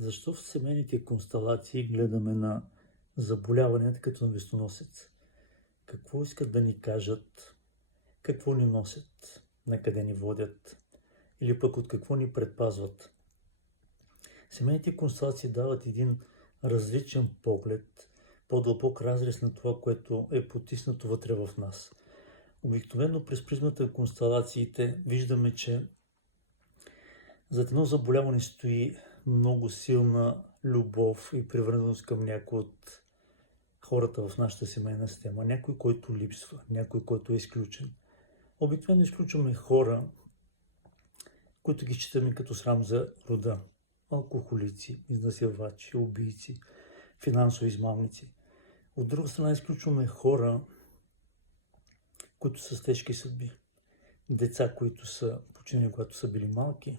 Защо в семейните констелации гледаме на заболяванията като на вестоносец? Какво искат да ни кажат? Какво ни носят? На къде ни водят? Или пък от какво ни предпазват? Семейните констелации дават един различен поглед, по-дълбок разрез на това, което е потиснато вътре в нас. Обикновено през призмата на констелациите виждаме, че зад едно заболяване стои много силна любов и привързаност към някой от хората в нашата семейна система. Някой, който липсва, някой, който е изключен. Обикновено изключваме хора, които ги считаме като срам за рода. Алкохолици, изнасилвачи, убийци, финансови измамници. От друга страна изключваме хора, които са с тежки съдби. Деца, които са починали, когато са били малки.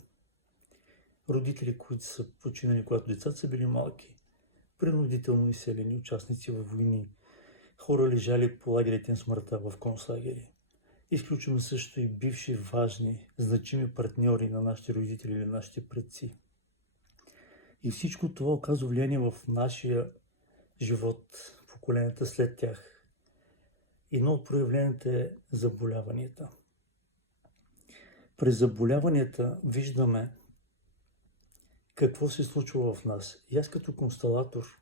Родители, които са починали, когато децата са били малки. Принудително изселени, участници във войни. Хора лежали по лагерите на смъртта в концлагери. Изключваме също и бивши важни, значими партньори на нашите родители или нашите предци. И всичко това оказва влияние в нашия живот, поколенията след тях. Едно от проявленията е заболяванията. През заболяванията виждаме какво се случва в нас. И аз като констелатор,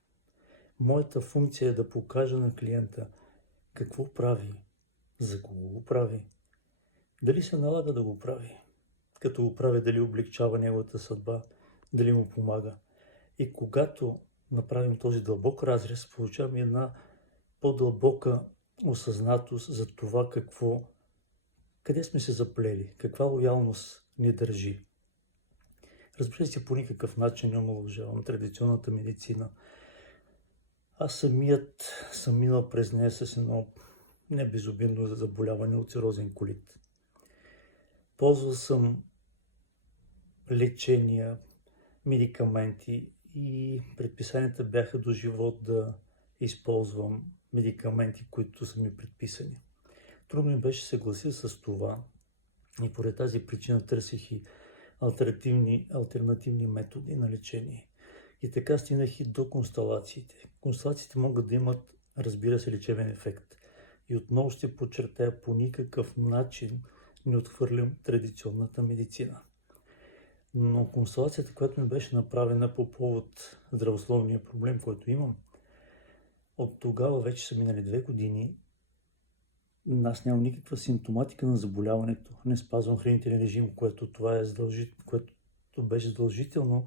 моята функция е да покажа на клиента какво прави, за кого го прави, дали се налага да го прави, като го прави, дали облегчава неговата съдба, дали му помага. И когато направим този дълбок разрез, получаваме една по-дълбока осъзнатост за това къде сме се заплели, каква лоялност ни държи. Разбира се, по никакъв начин не омаловажавам традиционната медицина. Аз самият съм минал през нея с едно небезобидно заболяване от цирозен колит. Ползвал съм лечения, медикаменти и предписанията бяха до живот да използвам медикаменти, които са ми предписани. Трудно ми беше съгласил с това и поради тази причина търсих и алтернативни методи на лечение. И така стигнах и до констелациите. Констелациите могат да имат, разбира се, лечебен ефект. И отново ще подчертая, по никакъв начин не отхвърлям традиционната медицина. Но констелацията, която ми беше направена по повод здравословния проблем, който имам, от тогава вече са минали 2 години. Аз нямам никаква симптоматика на заболяването. Не спазвам хранителен режим, което беше задължително